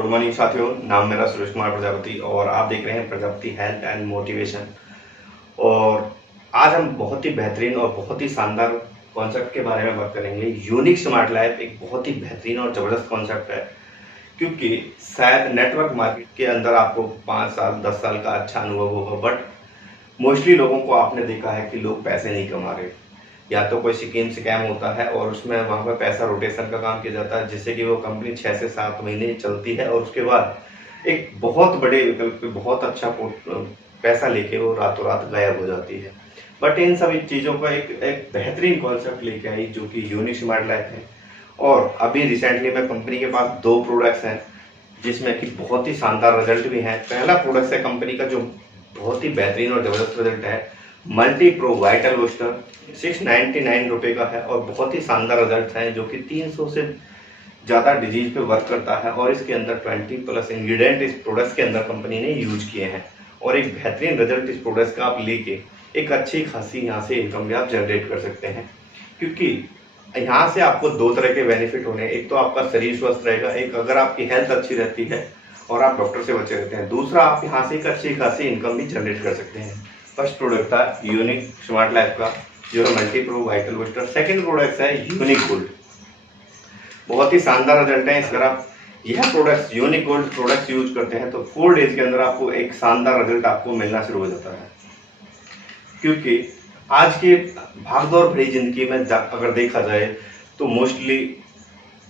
Good morning साथियों, नाम मेरा सुरेश कुमार प्रजापति और आप देख रहे हैं प्रजापति हेल्थ एंड मोटिवेशन। और आज हम बहुत ही बेहतरीन और बहुत ही शानदार कॉन्सेप्ट के बारे में बात करेंगे। यूनिक स्मार्ट लाइफ एक बहुत ही बेहतरीन और ज़बरदस्त कॉन्सेप्ट है, क्योंकि शायद नेटवर्क मार्केट के अंदर आपको 5 साल 10 साल का अच्छा अनुभव होगा, बट मोस्टली लोगों को आपने देखा है कि लोग पैसे नहीं कमा रहे। या तो कोई स्कैम होता है और उसमें वहाँ पर पैसा रोटेशन का काम किया जाता है, जिससे कि वो कंपनी 6 से 7 महीने चलती है और उसके बाद एक बहुत बड़े विकल्प पे बहुत अच्छा पैसा लेके वो रातों रात गायब हो जाती है। बट इन सभी चीज़ों का एक बेहतरीन कॉन्सेप्ट लेके आई जो कि यूनिक स्मार्ट लाइफ है। और अभी रिसेंटली में कंपनी के पास 2 प्रोडक्ट्स हैं जिसमें कि बहुत ही शानदार रिजल्ट भी हैं। पहला प्रोडक्ट है कंपनी का जो बहुत ही बेहतरीन और ज़बरदस्त रिजल्ट है, मल्टी प्रो वाइटल बूस्टर, 699 रुपये का है और बहुत ही शानदार रिजल्ट है जो कि 300 से ज़्यादा डिजीज पे वर्क करता है। और इसके अंदर 20+ इंग्रेडिएंट इस प्रोडक्ट्स के अंदर कंपनी ने यूज किए हैं और एक बेहतरीन रिजल्ट इस प्रोडक्ट्स का आप लेके एक अच्छी खासी यहाँ से इनकम भी आप जनरेट कर सकते हैं। क्योंकि यहाँ से आपको 2 तरह के बेनिफिट होने हैं। एक तो आपका शरीर स्वस्थ रहेगा, एक अगर आपकी हेल्थ अच्छी रहती है और आप डॉक्टर से बचे रहते हैं, दूसरा आप यहाँ से एक अच्छी खासी इनकम भी जनरेट कर सकते हैं। फर्स्ट प्रोडक्ट था यूनिक स्मार्ट लाइफ का जो है multi pro vital booster. Second product है यूनिक गोल्ड। बहुत ही शानदार रिजल्ट है। अगर आप यह products unique gold products use करते हैं तो 4 डेज के अंदर आपको एक शानदार रिजल्ट आपको मिलना शुरू हो जाता है। क्योंकि आज के भागदौड़ भरी जिंदगी में अगर देखा जाए तो मोस्टली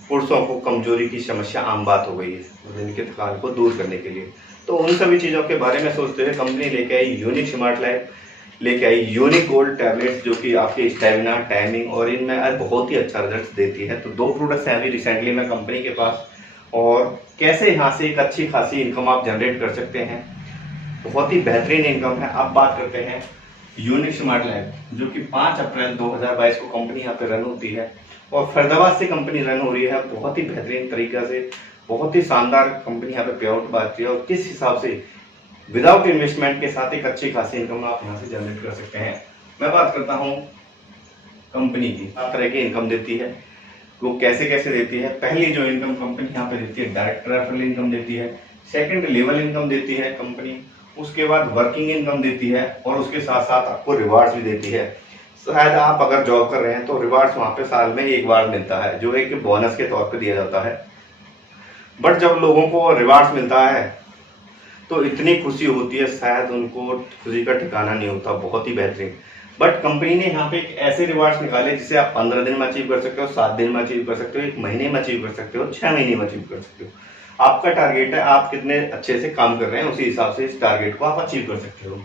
पुरुषों को कमजोरी की समस्या आम बात हो गई है दिन के थकान को दूर करने के लिए। तो उन सभी चीज़ों के बारे में सोचते हुए कंपनी लेके आई यूनिक स्मार्ट लाइफ, लेके आई यूनिक गोल्ड टैबलेट्स जो कि आपके स्टेमिना, टाइमिंग और इनमें बहुत ही अच्छा रिजल्ट देती है। तो 2 प्रोडक्ट्स हैं अभी रिसेंटली में कंपनी के पास और कैसे यहाँ से एक अच्छी खासी इनकम आप जनरेट कर सकते हैं। बहुत ही बेहतरीन इनकम है। अब बात करते हैं यूनिक स्मार्ट लाइफ जो कि 5 अप्रैल 2022 को कंपनी यहाँ पे रन होती है और फरीदाबाद से कंपनी रन हो रही है। बहुत ही बेहतरीन तरीका से, बहुत ही शानदार कंपनी यहाँ पे पे आउट बात है और किस हिसाब से विदाउट इन्वेस्टमेंट के साथ एक अच्छी खासी इनकम आप यहाँ से जनरेट कर सकते हैं। मैं बात करता हूँ कंपनी की 7 तरह की इनकम देती है, वो कैसे कैसे देती है। पहली जो इनकम कंपनी यहाँ पे देती है डायरेक्ट रेफरल इनकम देती है, सेकंड लेवल इनकम देती है कंपनी, उसके बाद वर्किंग इनकम देती है और उसके साथ साथ आपको रिवार्ड्स भी देती है। शायद आप अगर जॉब कर रहे हैं तो रिवार्ड्स वहाँ पे साल में एक बार मिलता है जो एक बोनस के तौर पे दिया जाता है। बट जब लोगों को रिवार्ड्स मिलता है तो इतनी खुशी होती है, शायद उनको खुशी का ठिकाना नहीं होता। बहुत ही बेहतरीन। बट कंपनी ने यहाँ पे एक ऐसे रिवार्ड्स निकाले जिसे आप 15 दिन में अचीव कर सकते हो, 7 दिन में अचीव कर सकते हो, 1 महीने में अचीव कर सकते हो, 6 महीने में अचीव कर सकते हो। आपका टारगेट है, आप कितने अच्छे से काम कर रहे हैं, उसी हिसाब से इस टारगेट को आप अचीव कर सकते हो।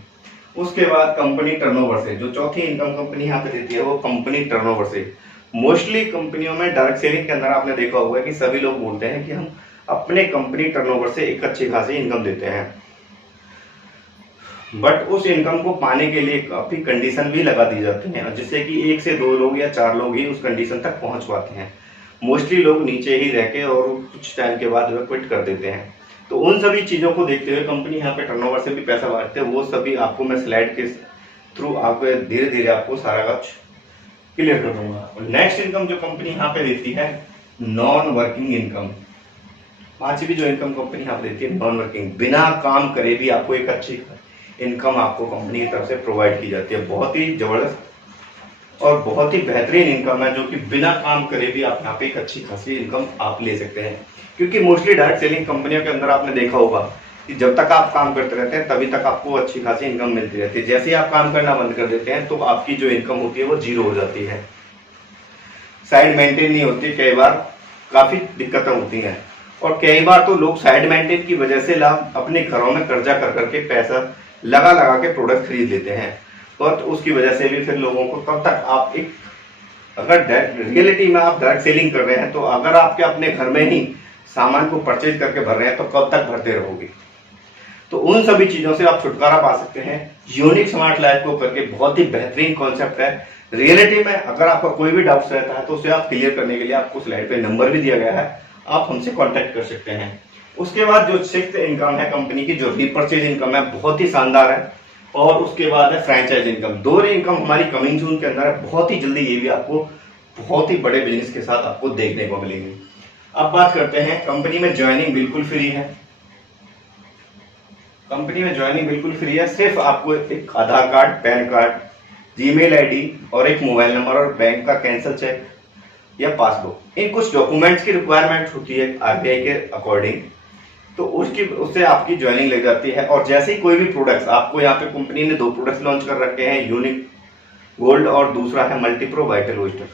उसके बाद कंपनी टर्नओवर से, जो चौथी इनकम कंपनी यहाँ पे देती है वो कंपनी टर्नओवर से। मोस्टली कंपनियों में डायरेक्ट सेलिंग के अंदर आपने देखा होगा कि सभी लोग बोलते हैं कि हम अपने कंपनी टर्नओवर से एक अच्छी खासी इनकम देते हैं। बट उस इनकम को पाने के लिए काफी कंडीशन भी लगा दी जाती हैं जिससे कि 1 से 2 लोग या 4 लोग ही उस कंडीशन तक पहुंच पाते हैं। मोस्टली लोग नीचे ही रह के और कुछ टाइम के बाद वे क्विट कर देते हैं। तो उन सभी चीजों को देखते हुए कंपनी यहाँ पे टर्नओवर से भी पैसा बांटते हैं। वो सभी आपको मैं स्लाइड के थ्रू आपको धीरे धीरे आपको सारा कुछ क्लियर कर दूंगा। नेक्स्ट इनकम जो कंपनी यहाँ पे देती है नॉन वर्किंग इनकम। 5वीं जो इनकम कंपनी यहाँ पे देती है नॉन वर्किंग, बिना काम करे भी आपको एक अच्छी इनकम आपको कंपनी की तरफ से प्रोवाइड की जाती है। बहुत ही जबरदस्त और बहुत ही बेहतरीन इनकम है जो कि बिना काम करे भी आप यहाँ पे एक अच्छी खासी इनकम आप ले सकते हैं। क्योंकि मोस्टली डायरेक्ट सेलिंग कंपनियों के अंदर आपने देखा होगा कि जब तक आप काम करते रहते हैं तभी तक आपको अच्छी खासी इनकम मिलती रहती है। जैसे ही आप काम करना बंद कर देते हैं तो आपकी जो इनकम होती है वो 0 हो जाती है, साइड मेंटेन नहीं होती। कई बार काफी दिक्कतें होती हैं और कई बार तो लोग साइड मेंटेन की वजह से लाभ अपने घरों में कर्जा कर करके पैसा लगा लगा के प्रोडक्ट खरीद लेते हैं। और तो उसकी वजह से भी फिर लोगों को तब तक आप एक अगर रियलिटी में आप डायरेक्ट सेलिंग कर रहे हैं तो अगर आपके अपने घर में ही सामान को परचेज करके भर रहे हैं तो कब तक भरते रहोगे। तो उन सभी चीजों से आप छुटकारा पा सकते हैं यूनिक स्मार्ट लाइफ को करके। बहुत ही बेहतरीन कॉन्सेप्ट है। रियलिटी में अगर आपका कोई भी डाउट रहता है तो उसे आप क्लियर करने के लिए आपको स्लाइड पे नंबर भी दिया गया है, आप हमसे कॉन्टेक्ट कर सकते हैं। उसके बाद जो 6th इनकम है कंपनी की जो रीपरचेज इनकम है बहुत ही शानदार है। और उसके बाद है फ्रेंचाइज इनकम। 2 इनकम हमारी कमिंग जून के अंदर है। बहुत ही जल्दी ये भी आपको बहुत ही बड़े बिजनेस के साथ आपको देखने को मिलेंगे। अब बात करते हैं, कंपनी में ज्वाइनिंग बिल्कुल फ्री है। कंपनी में ज्वाइनिंग बिल्कुल फ्री है। सिर्फ आपको एक Aadhaar card, PAN card, Gmail ID और एक मोबाइल नंबर और बैंक का कैंसिल चेक या पासबुक, इन कुछ डॉक्यूमेंट्स की रिक्वायरमेंट होती है आरबीआई के अकॉर्डिंग, तो उससे आपकी ज्वाइनिंग लग जाती है। और जैसे ही कोई भी प्रोडक्ट्स आपको, यहाँ पे कंपनी ने 2 प्रोडक्ट्स लॉन्च कर रखे हैं, यूनिक गोल्ड और दूसरा है मल्टीप्रो वाइटल ओस्टर।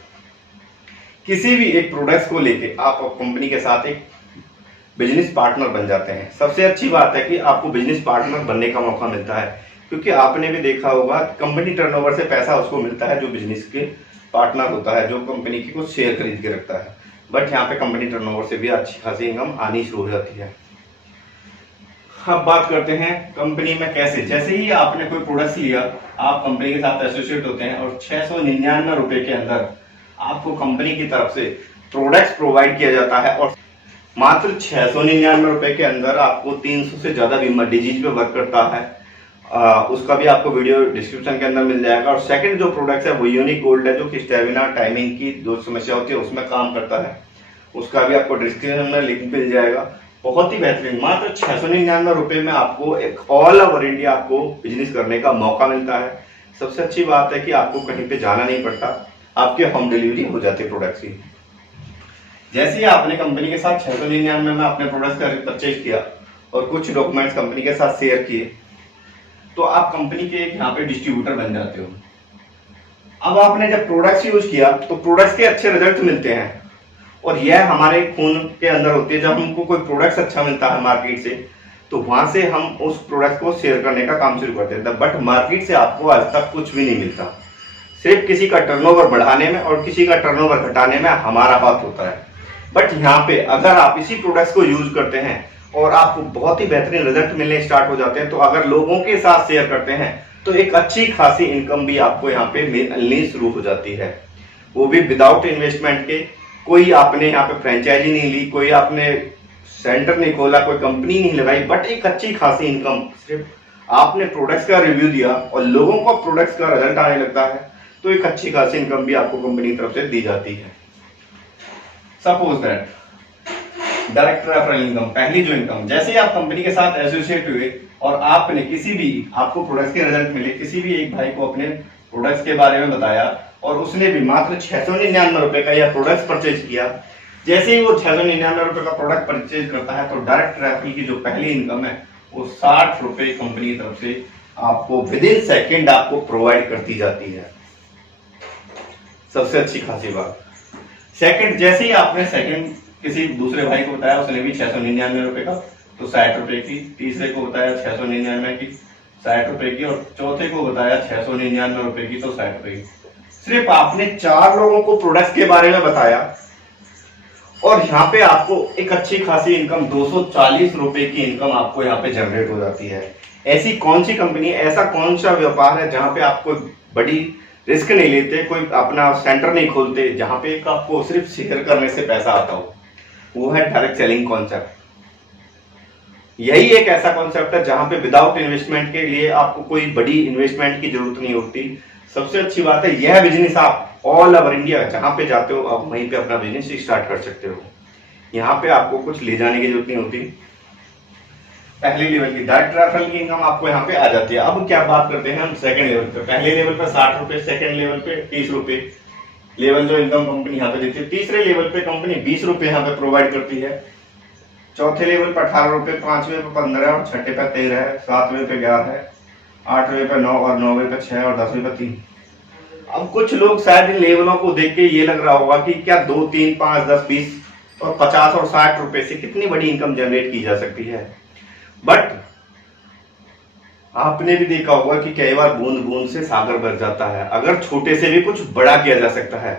किसी भी एक प्रोडक्ट्स को लेके आप कंपनी के साथ एक बिजनेस पार्टनर बन जाते हैं। सबसे अच्छी बात है कि आपको बिजनेस पार्टनर बनने का मौका मिलता है, क्योंकि आपने भी देखा होगा कंपनी टर्नओवर से पैसा उसको मिलता है जो बिजनेस के पार्टनर होता है, जो कंपनी की कुछ शेयर खरीद के रखता है। बट यहाँ पे कंपनी टर्नओवर से भी अच्छी खासी इनकम आनी शुरू हो जाती है। अब बात करते हैं कंपनी में कैसे, जैसे ही आपने कोई प्रोडक्ट लिया, आप कंपनी के साथ एसोसिएट होते हैं और 699 रुपए के अंदर आपको कंपनी की तरफ से प्रोडक्ट्स प्रोवाइड किया जाता है। और मात्र 699 रुपए के अंदर आपको 300 से ज्यादा बीमा डिजीज पे वर्क करता है। उसका भी आपको वीडियो डिस्क्रिप्शन के अंदर मिल जाएगा। और सेकंड जो प्रोडक्ट है वो यूनिक गोल्ड है, जो कि स्टेमिना टाइमिंग की जो समस्या होती है उसमें काम करता है। उसका भी आपको डिस्क्रिप्शन में लिंक मिल जाएगा। बहुत ही बेहतरीन, मात्र 699 रुपए में आपको एक ऑल ओवर इंडिया आपको बिजनेस करने का मौका मिलता है। सबसे अच्छी बात है कि आपको कहीं पे जाना नहीं पड़ता, आपके होम डिलीवरी हो जाती है प्रोडक्ट्स की। जैसे ही आपने कंपनी के साथ 699 में अपने प्रोडक्ट्स का परचेज किया और कुछ डॉक्यूमेंट्स कंपनी के साथ शेयर किए, तो आप कंपनी के एक यहाँ पे डिस्ट्रीब्यूटर बन जाते हो। अब आपने जब प्रोडक्ट्स यूज किया तो प्रोडक्ट्स के अच्छे रिजल्ट मिलते हैं, और यह हमारे खून के अंदर होती है। जब हमको कोई प्रोडक्ट्स अच्छा मिलता है मार्केट से, तो वहां से हम उस प्रोडक्ट को शेयर करने का काम शुरू करते हैं। बट मार्केट से आपको आज तक कुछ भी नहीं मिलता, सिर्फ किसी का टर्नओवर बढ़ाने में और किसी का टर्नओवर घटाने में हमारा हाथ होता है। बट यहाँ पे अगर आप इसी प्रोडक्ट्स को यूज करते हैं और आपको बहुत ही बेहतरीन रिजल्ट मिलने स्टार्ट हो जाते हैं, तो अगर लोगों के साथ शेयर करते हैं तो एक अच्छी खासी इनकम भी आपको यहाँ पे मिलनी शुरू हो जाती है, वो भी विदाउट इन्वेस्टमेंट के। कोई आपने यहाँ पे फ्रेंचाइजी नहीं ली, कोई आपने सेंटर नहीं खोला, कोई कंपनी नहीं लगाई, बट एक अच्छी खासी इनकम सिर्फ आपने प्रोडक्ट्स का रिव्यू दिया और लोगों को प्रोडक्ट्स का रिजल्ट आने लगता है, तो एक अच्छी खासी इनकम भी आपको कंपनी की तरफ से दी जाती है। Suppose that direct referral income, पहली जो इनकम, जैसे ही आप कंपनी के साथ एसोसिएट हुए और आपने किसी भी, आपको प्रोडक्ट्स के रिजल्ट मिले, किसी भी एक भाई को अपने प्रोडक्ट्स के बारे में बताया और उसने भी मात्र 699 रुपए का यह प्रोडक्ट परचेज किया। जैसे ही वो 699 रुपए का प्रोडक्ट परचेज करता है, तो डायरेक्ट रेफरल की जो पहली इनकम है वो 60 रुपए कंपनी की तरफ से आपको विद इन सेकेंड आपको प्रोवाइड करती जाती है। सबसे अच्छी खासी बात। सेकंड, जैसे ही आपने सेकंड किसी दूसरे भाई को बताया, उसने भी 699 रुपए का, तो 60 रुपए की, तीसरे को बताया 699 की, 60 रुपए की, और चौथे को बताया 699 रुपए की, तो 60 रुपए की। सिर्फ आपने 4 लोगों को प्रोडक्ट्स के बारे में बताया और यहाँ पे आपको एक अच्छी खासी इनकम 240 रुपए की इनकम आपको यहाँ पे जनरेट हो जाती है। ऐसी कौन सी कंपनी, ऐसा कौन सा व्यापार है जहां पे आप कोई बड़ी रिस्क नहीं लेते, कोई अपना सेंटर नहीं खोलते, जहां पे आपको सिर्फ शेयर करने से पैसा आता हो? वो है डायरेक्ट सेलिंग कॉन्सेप्ट। यही एक ऐसा कॉन्सेप्ट है जहां पे विदाउट इन्वेस्टमेंट के लिए आपको कोई बड़ी इन्वेस्टमेंट की जरूरत नहीं होती। सबसे अच्छी बात है, यह बिजनेस आप ऑल ओवर इंडिया जहां पे जाते हो आप वहीं पे अपना बिजनेस स्टार्ट कर सकते हो। यहाँ पे आपको कुछ ले जाने की जरूरत नहीं होती। पहले लेवल की डायरेक्ट रेफरल की इनकम आपको यहाँ पे आ जाती है। अब क्या बात करते हैं हम सेकंड लेवल पे। पहले लेवल पे 60 रुपए, सेकंड लेवल पे 30 रुपए लेवल जो इनकम कंपनी यहाँ पे देती है। तीसरे लेवल पे कंपनी 20 रुपए यहाँ पे प्रोवाइड करती है। चौथे लेवल पे 18 रुपए, पांचवें पे 15 और छठे पे 13 है, सातवें पे 11 है, आठवें पे 9 और 9वें पे 6 और 10वें पे 3। अब कुछ लोग शायद इन लेवलों को देख के ये लग रहा होगा कि क्या 2, 3, 5, 10, 20 और 50 और 60 रुपए से कितनी बड़ी इनकम जनरेट की जा सकती है। बट आपने भी देखा होगा कि कई बार बूंद बूंद से सागर भर जाता है। अगर छोटे से भी कुछ बड़ा किया जा सकता है,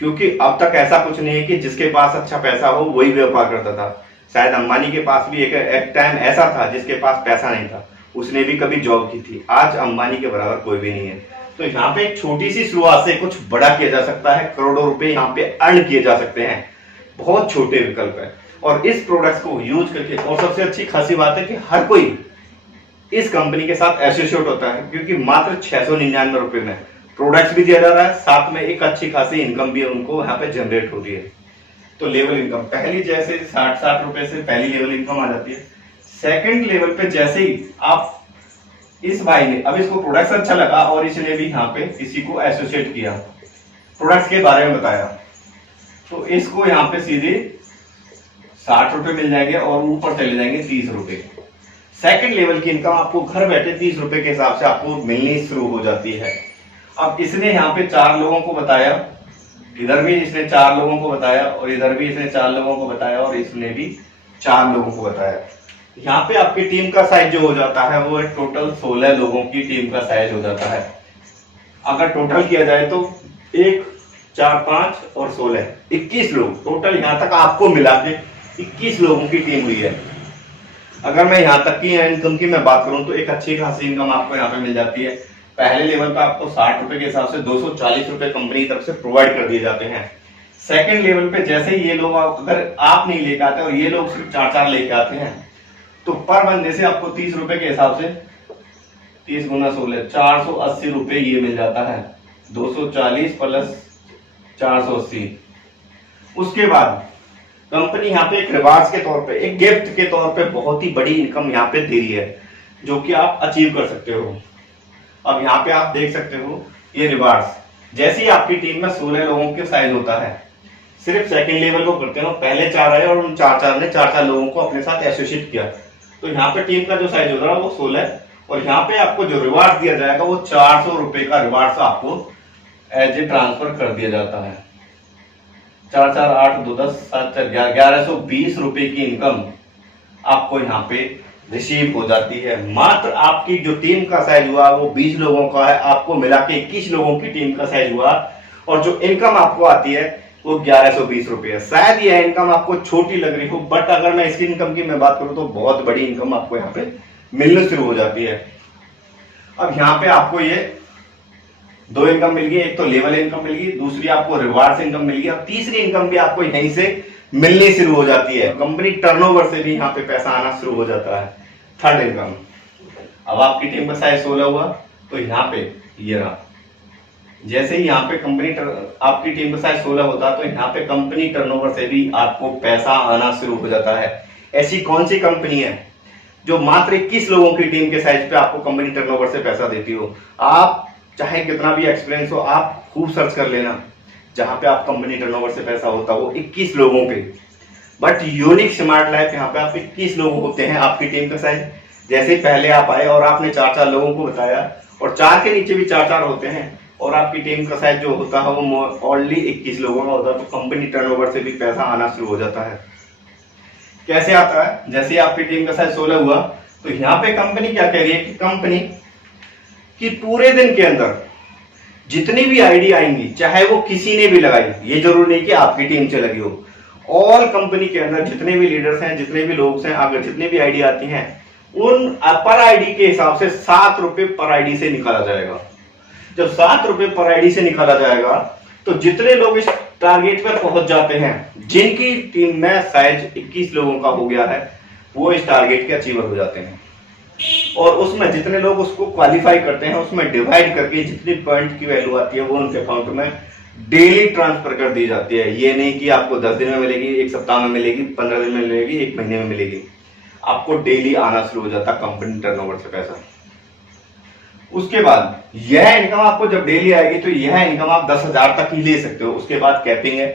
क्योंकि अब तक ऐसा कुछ नहीं है कि जिसके पास अच्छा पैसा हो वही व्यापार करता था। शायद अंबानी के पास भी एक टाइम ऐसा था जिसके पास पैसा नहीं था, उसने भी कभी जॉब की थी। आज अंबानी के बराबर कोई भी नहीं है। तो यहाँ पे एक छोटी सी शुरुआत से कुछ बड़ा किया जा सकता है, करोड़ों रुपए यहाँ पे अर्न किए जा सकते हैं। बहुत छोटे विकल्प है और इस प्रोडक्ट्स को यूज करके। और सबसे अच्छी खासी बात है कि हर कोई इस कंपनी के साथ एसोसिएट होता है, क्योंकि मात्र 699 रुपए में प्रोडक्ट्स भी दिया जा रहा है, साथ में एक अच्छी खासी इनकम भी उनको यहाँ पे जनरेट हो रही है। तो लेवल इनकम पहली जैसे 60 रुपए से पहली लेवल इनकम आ जाती है। सेकंड लेवल पे जैसे ही आप इस भाई ने अब इसको प्रोडक्ट्स अच्छा लगा और इसने भी यहाँ पे किसी को एसोसिएट किया, प्रोडक्ट्स के बारे में बताया, तो इसको यहाँ पे सीधे 60 रुपए मिल जाएंगे और ऊपर चले जाएंगे 30 रुपए। सेकंड लेवल की इनकम आपको घर बैठे 30 रुपए के हिसाब से आपको मिलनी शुरू हो जाती है। अब इसने यहाँ पे 4 लोगों को बताया, इधर भी इसने 4 लोगों को बताया और इधर भी इसने 4 लोगों को बताया और इसने भी 4 लोगों को बताया। यहाँ पे आपकी टीम का साइज जो हो जाता है वो टोटल 16 लोगों की टीम का साइज हो जाता है। अगर टोटल किया जाए तो 1 4 5 और 16 21 लोग टोटल यहाँ तक आपको मिला के 21 लोगों की टीम हुई है। अगर मैं यहाँ तक की इनकम की मैं बात करूं तो एक अच्छी खासी इनकम आपको यहाँ पे मिल जाती है। पहले लेवल पे आपको 60 रुपए के हिसाब से 240 रुपए कंपनी की तरफ से प्रोवाइड कर दिए जाते हैं। सेकंड लेवल पे जैसे ही ये लोग अगर आप नहीं लेके आते और ये लोग सिर्फ 4 लेके आते हैं तो पर बंदे से आपको 30 रुपए के हिसाब से 30 गुना 16 480 रुपए ये मिल जाता है। 240 प्लस 480। उसके बाद कंपनी यहाँ पे एक रिवार्ड्स के तौर पे, एक गिफ्ट के तौर पे बहुत ही बड़ी इनकम यहाँ पे दे रही है जो कि आप अचीव कर सकते हो। अब यहाँ पे आप देख सकते हो ये रिवार्ड्स, जैसे ही आपकी टीम में 16 लोगों के साइज होता है, सिर्फ सेकंड लेवल को करते हो, पहले 4 आए और उन 4 ने 4 लोगों को अपने साथ एसोसिएट किया, तो यहाँ पे टीम का जो साइज होता है वो 16 और यहाँ पे आपको जो रिवार्ड दिया जाएगा वो 400 रुपए का रिवार्ड आपको एज ए ट्रांसफर कर दिया जाता है। 4 4 8 2 10 7 4 1120 रुपए की इनकम आपको यहाँ पे रिसीव हो जाती है। मात्र आपकी जो टीम का साइज हुआ वो 20 लोगों का है, आपको मिला के 21 लोगों की टीम का साइज हुआ और जो इनकम आपको आती है वो 1120 रुपए है। शायद यह इनकम आपको छोटी लग रही हो, बट अगर मैं इसकी इनकम की मैं बात करूं तो बहुत बड़ी इनकम आपको यहाँ पे मिलने शुरू हो जाती है। अब यहाँ पे आपको ये 2 इनकम मिल गई, एक तो लेवल इनकम मिल गई, दूसरी आपको रिवार्ड्स इनकम मिल गई और तीसरी इनकम भी आपको यहीं से मिलनी शुरू हो जाती है। कंपनी टर्नओवर से भी यहाँ पे पैसा आना शुरू हो जाता है। थर्ड इनकम, अब आपकी टीम का साइज 16 हुआ तो यहाँ पे ये रहा, जैसे ही यहाँ पे आपकी टीम का साइज 16 होता है तो यहाँ पे कंपनी टर्नओवर से भी आपको पैसा आना शुरू हो जाता है। ऐसी कौन सी कंपनी है जो मात्र 21 लोगों की टीम के साइज पे आपको कंपनी टर्नओवर से पैसा देती हो? आप चाहे कितना भी एक्सपीरियंस हो, आप खूब सर्च कर लेना जहां पे आप कंपनी टर्नओवर से पैसा होता हो 21 लोगों पे। बट यूनिक स्मार्ट लाइफ यहाँ पे आप 21 लोग होते हैं आपकी टीम का साइज। जैसे पहले आप आए और आपने 4 लोगों को बताया और 4 के नीचे भी 4 होते हैं और आपकी टीम का साइज जो होता है वो ओनली 21 लोगों का होता है, तो कंपनी टर्नओवर से भी पैसा आना शुरू हो जाता है। कैसे आता है? जैसे आपकी टीम का साइज 16 हुआ तो यहाँ पे कंपनी क्या कह रही है कि कंपनी कि पूरे दिन के अंदर जितनी भी आईडी आएंगी, चाहे वो किसी ने भी लगाई, ये जरूरी नहीं कि आपकी टीम से लगी हो, ऑल कंपनी के अंदर जितने भी लीडर्स हैं, जितने भी लोग हैं, अगर जितनी भी आईडी आती हैं उन पर आईडी के हिसाब से 7 रुपए पर आईडी से निकाला जाएगा। जब 7 रुपए पर आईडी से निकाला जाएगा तो जितने लोग इस टारगेट पर पहुंच जाते हैं, जिनकी टीम में साइज 21 लोगों का हो गया है, वो इस टारगेट के अचीवर हो जाते हैं। और उसमें जितने लोग उसको क्वालिफाई करते हैं उसमें डिवाइड करके जितनी पॉइंट की वैल्यू आती है वो उनके अकाउंट में डेली ट्रांसफर कर दी जाती है। ये नहीं कि आपको 10 दिन में मिलेगी, 1 सप्ताह में मिलेगी, 15 दिन में मिलेगी, 1 महीने में मिलेगी, आपको डेली आना शुरू हो जाता है कंपनी टर्नओवर से पैसा। उसके बाद यह इनकम आपको जब डेली आएगी तो यह इनकम आप 10,000 तक ही ले सकते हो। उसके बाद कैपिंग है,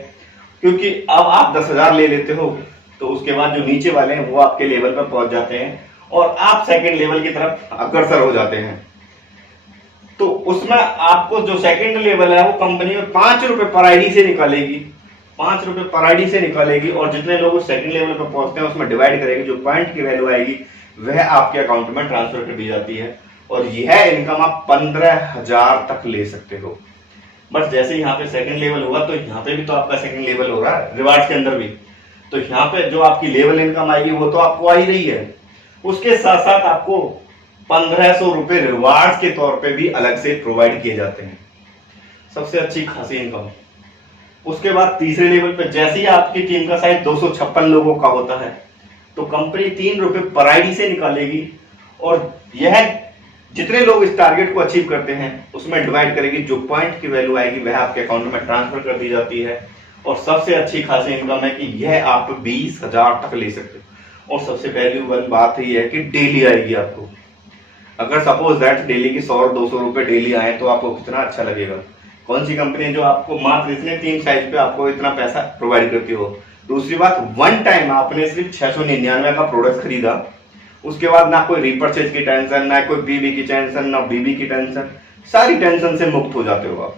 क्योंकि अब आप 10,000 ले लेते हो तो उसके बाद जो नीचे वाले हैं वो आपके लेवल पर पहुंच जाते हैं और आप सेकंड लेवल की तरफ अग्रसर हो जाते हैं। तो उसमें आपको जो सेकंड लेवल है वो कंपनी में 5 रुपए पर आईडी से निकालेगी, 5 रुपए पर आईडी से निकालेगी और जितने लोग सेकंड लेवल पर पहुंचते हैं उसमें डिवाइड करेगी, जो पॉइंट की वैल्यू आएगी वह आपके अकाउंट में ट्रांसफर कर दी जाती है और यह इनकम आप 15,000 तक ले सकते हो। बट जैसे यहाँ पे सेकंड लेवल हुआ तो यहाँ पे भी तो आपका सेकंड लेवल हो रहा है रिवार्ड्स के अंदर भी, तो यहाँ पे जो आपकी लेवल इनकम आएगी वो तो आपको आ ही रही है। उसके साथ साथ आपको 1500 रुपए रिवार्ड्स के तौर पे भी अलग से प्रोवाइड किए जाते हैं। सबसे अच्छी खासी इनकम। उसके बाद तीसरे लेवल पे जैसे ही आपकी टीम का साइज 256 लोगों का होता है तो कंपनी 3 रुपए पर आईडी से निकालेगी और यह जितने लोग इस टारगेट को अचीव करते हैं उसमें डिवाइड करेगी, जो पॉइंट की वैल्यू आएगी वह आपके अकाउंट में ट्रांसफर कर दी जाती है और सबसे अच्छी खासी इनकम है कि यह आप 20,000 तक ले सकते हो। और सबसे वैल्यूएबल बात ये है कि डेली आएगी आपको। अगर सपोज दैट डेली की 100-200 रुपए डेली आए तो आपको कितना अच्छा लगेगा। कौन सी कंपनी जो आपको मात्र इतने 3 साइज पे आपको इतना पैसा प्रोवाइड करती हो। दूसरी बात, वन टाइम आपने सिर्फ 699 का प्रोडक्ट खरीदा, उसके बाद ना कोई रीपरचेज की टेंशन, ना कोई बीबी की टेंशन, ना बीबी की टेंशन, सारी टेंशन से मुक्त हो जाते हो आप।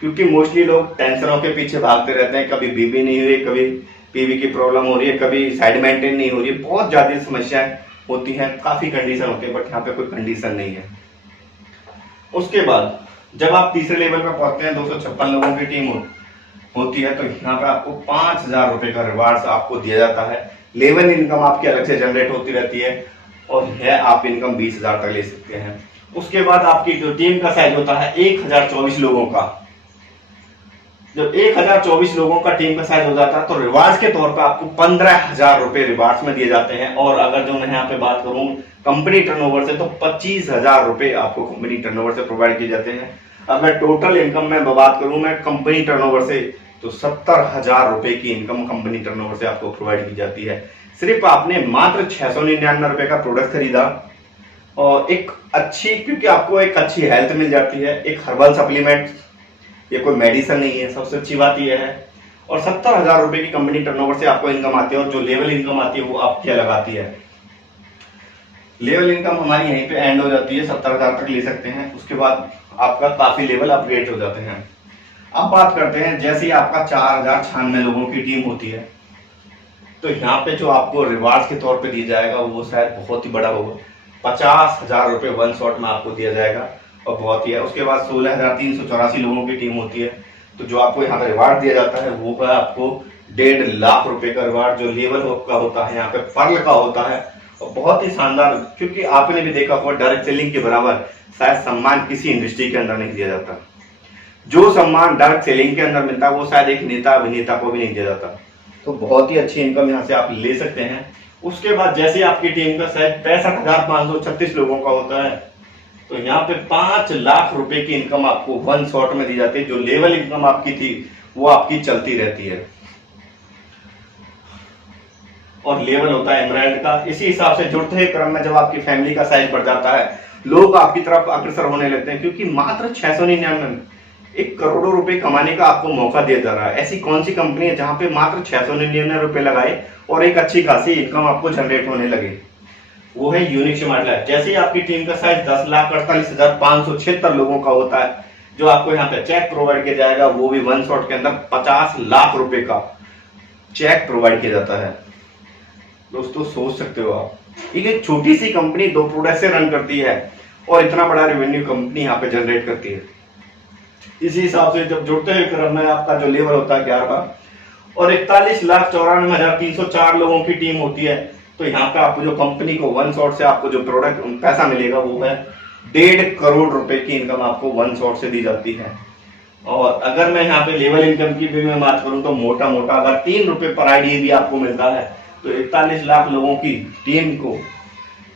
क्योंकि मोस्टली लोग टेंशनों के पीछे भागते रहते हैं, कभी बीबी नहीं हुई, कभी बीबी की प्रॉब्लम हो रही है, कभी साइड मेंटेन नहीं हो रही है, बहुत ज्यादा समस्याएं होती हैं, काफी कंडीशन होती है, बट यहाँ पे कोई कंडीशन नहीं है। उसके बाद जब आप तीसरे लेवल पर पहुंचते हैं, 256 लोगों की टीम होती है, तो यहाँ पे आपको 5,000 रुपए का रिवार्ड आपको दिया जाता है। लेवल इनकम आपकी अलग से जनरेट होती रहती है और यह आप इनकम 20,000 तक ले सकते हैं। उसके बाद आपकी जो टीम का साइज होता है 1024 लोगों का। जब 1024 लोगों का टीम का साइज हो जाता है तो रिवार्ड्स के तौर पर आपको 15,000 रुपए रिवार्ड्स में दिए जाते हैं। और अगर जो मैं यहाँ पे बात करूं कंपनी टर्नओवर से, तो 25,000 रुपए आपको कंपनी टर्नओवर से प्रोवाइड किए जाते हैं। अगर टोटल इनकम में बात करूं मैं कंपनी टर्नओवर से, तो 70,000 रुपए की इनकम कंपनी टर्नओवर से आपको प्रोवाइड की जाती है। सिर्फ आपने मात्र 699 रुपए का प्रोडक्ट खरीदा और एक अच्छी, क्योंकि आपको एक अच्छी हेल्थ मिल जाती है, एक हर्बल सप्लीमेंट, ये कोई मेडिसिन नहीं है, सबसे अच्छी बात यह है। और 70,000 रुपए की कंपनी टर्नओवर से आपको इनकम आती है और जो लेवल इनकम आती है वो आपकी अलग आती है। लेवल इनकम हमारी यहीं पे एंड हो जाती है, 70,000 तक ले सकते हैं। उसके बाद आपका काफी लेवल अपग्रेड हो जाते हैं। अब बात करते हैं, जैसे ही आपका 4,096 लोगों की टीम होती है, तो यहाँ पे जो आपको रिवार्ड्स के तौर पे दिया जाएगा वो शायद बहुत ही बड़ा होगा। 50,000 रुपए वन शॉट में आपको दिया जाएगा और बहुत ही है। उसके बाद 16,384 लोगों की टीम होती है, तो जो आपको यहाँ पे रिवार्ड दिया जाता है वो है आपको 1.5 लाख रुपए का रिवार्ड, जो लेवल का होता है, यहाँ पे पर्ल का होता है और बहुत ही शानदार। क्योंकि आपने भी देखा होगा डायरेक्ट सेलिंग के बराबर शायद सम्मान किसी इंडस्ट्री के अंदर नहीं दिया जाता। जो सम्मान डायरेक्ट सेलिंग के अंदर मिलता है वो शायद एक नेता अभिनेता को भी नहीं दिया जाता। तो बहुत ही अच्छी इनकम यहाँ से आप ले सकते हैं। उसके बाद जैसे आपकी टीम का शायद 65,536 लोगों का होता है, तो यहाँ पे 5 लाख रुपए की इनकम आपको वन शॉट में दी जाती है। जो लेवल इनकम आपकी थी वो आपकी चलती रहती है और लेवल होता है एमराल्ड का। इसी हिसाब से जुड़ते हुए क्रम में जब आपकी फैमिली का साइज बढ़ जाता है, लोग आपकी तरफ अग्रसर होने लगते हैं, क्योंकि मात्र 699 1 करोड़ रुपए कमाने का आपको मौका दिया जा रहा है। ऐसी कौन सी कंपनी है जहां पे मात्र 699 रुपए लगाए और एक अच्छी खासी इनकम आपको जनरेट होने लगे। वो है यूनिक स्मार्ट लाइफ। जैसे ही आपकी टीम का साइज 10,48,576 लोगों का होता है, जो आपको यहाँ पे चेक प्रोवाइड किया जाएगा, वो भी वन शॉट के अंदर 50 लाख रुपए का चेक प्रोवाइड किया जाता है। दोस्तों सोच सकते हो आप, एक छोटी सी कंपनी 2 प्रोडक्ट से रन करती है और इतना बड़ा रेवेन्यू कंपनी यहाँ पे जनरेट करती है। इसी हिसाब से जब जुड़ते हुए क्रम में आपका जो लेवल होता है 11 और 41,94,304 लोगों की टीम होती है, तो यहाँ पे आपको जो कंपनी को वन शॉट से आपको जो प्रोडक्ट पैसा मिलेगा वो है 1.5 करोड़ रुपए की इनकम आपको वन शॉट से दी जाती है। और अगर मैं यहाँ पे लेवल इनकम की भी मैं बात करूं तो मोटा मोटा अगर 3 रुपए पर आईडी भी आपको मिलता है, तो 41 लाख लोगों की टीम को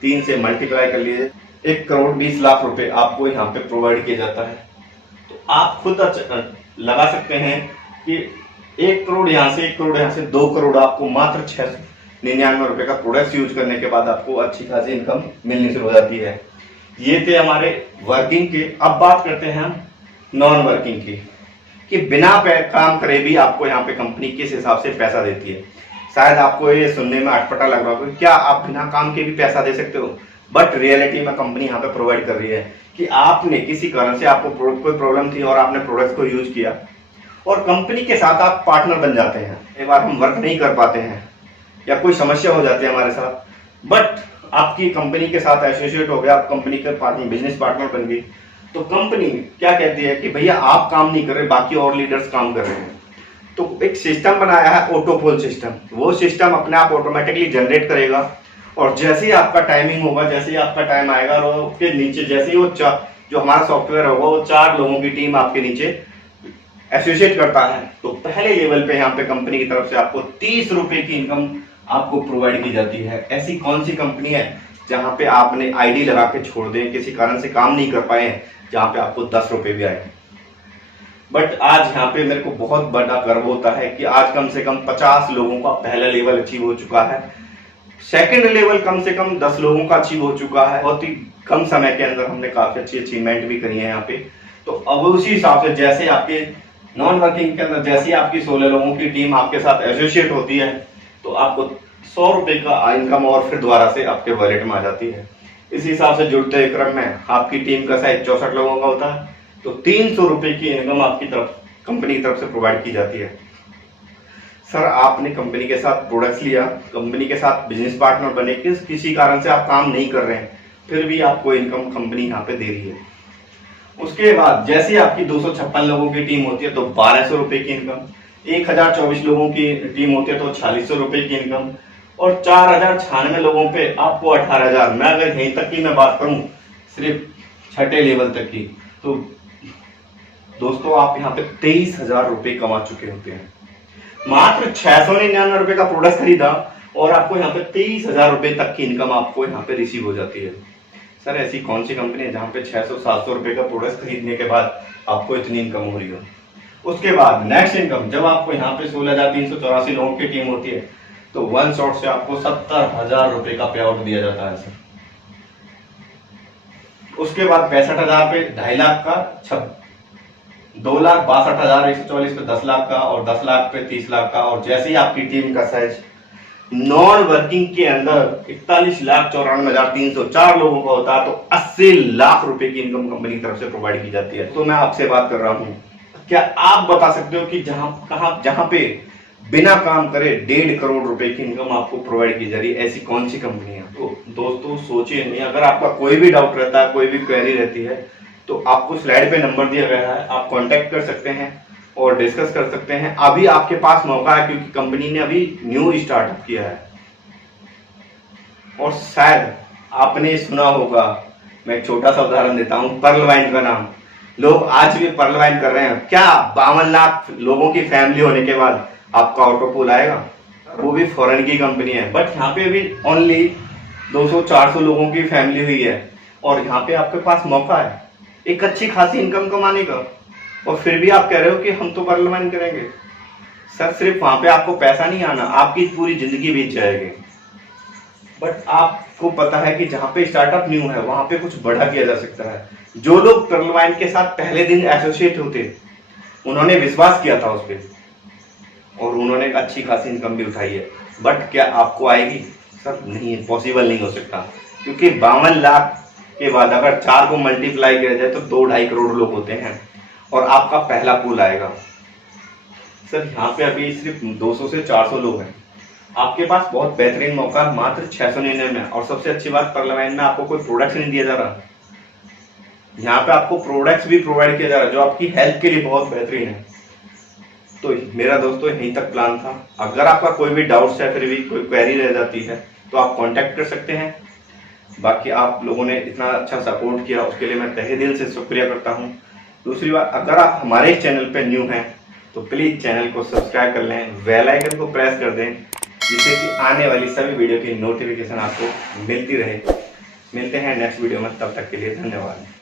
3 से मल्टीप्लाई कर लीजिए, 1 करोड़ 20 लाख रुपए आपको यहाँ पे प्रोवाइड किया जाता है। तो आप खुद लगा सकते हैं कि 1 करोड़ यहाँ से 1 करोड़ यहाँ से 2 करोड़ आपको मात्र 699 रुपए का प्रोडक्ट यूज करने के बाद आपको अच्छी खासी इनकम मिलनी शुरू हो जाती है। ये थे हमारे वर्किंग के। अब बात करते हैं हम नॉन वर्किंग की, कि बिना काम करे भी आपको यहाँ पे कंपनी किस हिसाब से पैसा देती है। शायद आपको ये सुनने में अटपटा लग रहा होगा, क्या आप बिना काम के भी पैसा दे सकते हो? बट रियलिटी में कंपनी यहाँ पे प्रोवाइड कर रही है कि आपने किसी कारण से आपको कोई प्रॉब्लम थी और आपने प्रोडक्ट को यूज किया और कंपनी के साथ आप पार्टनर बन जाते हैं। एक बार हम वर्क नहीं कर पाते हैं या कोई समस्या हो जाती है हमारे साथ, बट आपकी कंपनी के साथ एसोसिएट हो गया, आप कंपनी के पार्टनर बिजनेस पार्टनर बन गई, तो कंपनी क्या कहती है कि भैया आप काम नहीं कर रहे, बाकी और लीडर्स काम कर रहे हैं। तो एक सिस्टम बनाया है ऑटोपोल सिस्टम, वो सिस्टम अपने आप ऑटोमेटिकली जनरेट करेगा और जैसे ही आपका टाइमिंग होगा, जैसे ही आपका टाइम आएगा और उसके नीचे जैसे ही वो जो हमारा सॉफ्टवेयर होगा वो 4 लोगों की टीम आपके नीचे एसोसिएट करता है, तो पहले लेवल पे यहाँ पे कंपनी की तरफ से आपको 30 रुपए की इनकम आपको प्रोवाइड की जाती है। ऐसी कौन सी कंपनी है जहां पे आपने आईडी लगा के छोड़ दें, किसी कारण से काम नहीं कर पाए, जहां पे आपको 10 रुपए भी आए? बट आज यहाँ पे मेरे को बहुत बड़ा गर्व होता है कि आज कम से कम 50 लोगों का पहला लेवल अचीव हो चुका है, सेकंड लेवल कम से कम 10 लोगों का अचीव हो चुका है। बहुत ही कम समय के अंदर हमने काफी अच्छी अचीवमेंट भी करी है यहाँ पे। तो अब उसी हिसाब से जैसे आपके नॉन वर्किंग के अंदर जैसी आपकी 16 लोगों की टीम आपके साथ एसोसिएट होती है तो आपको 100 रुपए का इनकम और फिर दोबारा से आपके वॉलेट में आ जाती है। इस हिसाब से जुड़ते हुए क्रम में आपकी टीम का साइज 64 लोगों का होता है तो 300 रुपए की इनकम आपकी तरफ कंपनी की तरफ से प्रोवाइड की जाती है। सर आपने कंपनी के साथ प्रोडक्ट्स लिया, कंपनी के साथ बिजनेस पार्टनर बने, किसी कारण से आप काम नहीं कर रहे हैं, फिर भी आपको इनकम कंपनी यहाँ पे दे रही है। उसके बाद जैसे आपकी 256 लोगों की टीम होती है तो 1200 रुपए की इनकम, 1024 लोगों की टीम होती है तो 4600 रुपए की इनकम, और 4096 लोगों पे आपको 18,000। मैं अगर यहीं तक की मैं बात करूं सिर्फ छठे लेवल तक की, तो दोस्तों आप यहाँ पे 23,000 रुपए कमा चुके होते हैं। मात्र 699 रुपए का प्रोडक्ट खरीदा और आपको यहाँ पे 23,000 रुपए तक की इनकम आपको यहाँ पे रिसीव हो जाती है। सर ऐसी कौन सी कंपनी है जहाँ पे 600-700 रुपए का प्रोडक्ट खरीदने के बाद आपको इतनी इनकम हो रही हो। उसके बाद नेक्स्ट इनकम जब आपको यहाँ पे 16,384 लोगों की टीम होती है तो वन शॉट से आपको 70,000 रुपए का पे आउट दिया जाता है सर। उसके बाद 65,000 पे 2.5 लाख का, 2,62,144 पे 10 लाख का, और 10 लाख पे 30 लाख का। और जैसे ही आपकी टीम का साइज नॉन वर्किंग के अंदर 41,94,304 लोगों का होता है तो 80 लाख रुपए की इनकम कंपनी की तरफ से प्रोवाइड की जाती है। तो मैं आपसे बात कर रहा हूं, क्या आप बता सकते हो कि जहां पे बिना काम करे 1.5 करोड़ रुपए की इनकम आपको प्रोवाइड की जा रही है, ऐसी कौन सी कंपनी है। तो दोस्तों सोचिए नहीं, अगर आपका कोई भी डाउट रहता है, कोई भी क्वेरी रहती है तो आपको स्लाइड पे नंबर दिया गया है, आप कांटेक्ट कर सकते हैं और डिस्कस कर सकते हैं। अभी आपके पास मौका है क्योंकि कंपनी ने अभी न्यू स्टार्टअप किया है। और शायद आपने सुना होगा, मैं एक छोटा सा उदाहरण देता हूं, पर्ल वाइन का नाम। लोग आज भी पर्ल वाइन कर रहे हैं। क्या 52 लाख लोगों की फैमिली होने के बाद आपका ऑटो पूल आएगा? वो भी फॉरेन की कंपनी है, बट यहाँ पे भी ओनली 200-400 लोगों की फैमिली हुई है और यहाँ पे आपके पास मौका है एक अच्छी खासी इनकम कमाने का, और फिर भी आप कह रहे हो कि हम तो पर्ल वाइन करेंगे। सर सिर्फ वहां पे आपको पैसा नहीं आना, आपकी पूरी जिंदगी बीत जाएगी। बट आपको पता है कि जहां पे स्टार्टअप न्यू है वहां पे कुछ बड़ा किया जा सकता है। जो लोग पर्ल वाइन के साथ पहले दिन एसोसिएट होते उन्होंने विश्वास किया था उस पर और उन्होंने अच्छी खासी इनकम भी उठाई है। बट क्या आपको आएगी? सर नहीं, पॉसिबल नहीं हो सकता, क्योंकि 52 लाख के बाद अगर 4 को मल्टीप्लाई किया जाए तो 2-2.5 करोड़ लोग होते हैं और आपका पहला पूल आएगा। सर यहाँ पे अभी सिर्फ 200 से 400 लोग हैं, आपके पास बहुत बेहतरीन मौका मात्र 699 में। और सबसे अच्छी बात, पर्ल वाइन में आपको कोई प्रोडक्ट नहीं दिया जा रहा, यहाँ पे आपको प्रोडक्ट्स भी प्रोवाइड किया जा रहा है जो आपकी हेल्थ के लिए बहुत बेहतरीन है। तो मेरा दोस्तों यहीं तक प्लान था। अगर आपका कोई भी डाउट्स है, फिर भी कोई क्वेरी रह जाती है तो आप कांटेक्ट कर सकते हैं। बाकी आप लोगों ने इतना अच्छा सपोर्ट किया उसके लिए मैं तहे दिल से शुक्रिया करता हूँ। दूसरी बात, अगर आप हमारे चैनल पे न्यू हैं तो प्लीज चैनल को सब्सक्राइब कर लें, बेल आइकन को प्रेस कर दें जिससे कि आने वाली सभी वीडियो की नोटिफिकेशन आपको मिलती रहे। मिलते हैं नेक्स्ट वीडियो में, तब तक के लिए धन्यवाद।